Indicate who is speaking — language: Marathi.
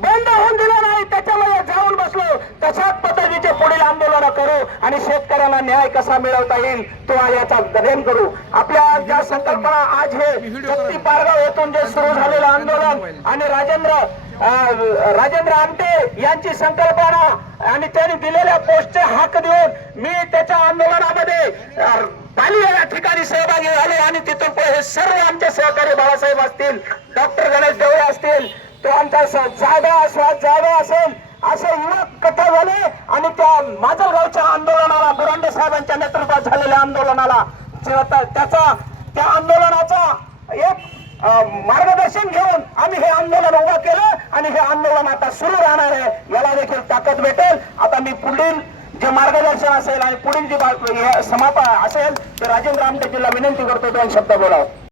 Speaker 1: बंद होऊन दिलं नाही त्याच्यामध्ये जाऊन बसलो. तशाच पद्धतीचे पुढील आंदोलन करू आणि शेतकऱ्यांना न्याय कसा मिळवता येईल तो याचा दरेन करू. आपल्या ज्या संकल्पना आज हे शक्ती पारगाव येथून जे सुरू झालेलं आंदोलन आणि राजेंद्र राजेंद्र आमटे यांची संकल्पना आणि त्यांनी दिलेल्या पोस्टचे हक देऊन मी त्याच्या आंदोलनामध्ये पाली या ठिकाणी सहभागी झाले आणि तिथून हे सर्व आमचे सहकारी बाळासाहेब तो जागा श्वास जागा असेल असे युवक कथा झाले आणि त्या माजलगावच्या आंदोलनाला बुरांडे साहेबांच्या नेतृत्वात झालेल्या आंदोलनाला त्याचा त्या आंदोलनाचा एक मार्गदर्शन घेऊन आम्ही हे आंदोलन उभं केलं आणि हे आंदोलन आता सुरू राहणार आहे. याला देखील ताकद भेटेल. आता मी पुढील जे मार्गदर्शन असेल आणि पुढील जे समापा समापन असेल ते राजेंद्र आमटेजीला विनंती करतो. दोन शब्द बोलावं.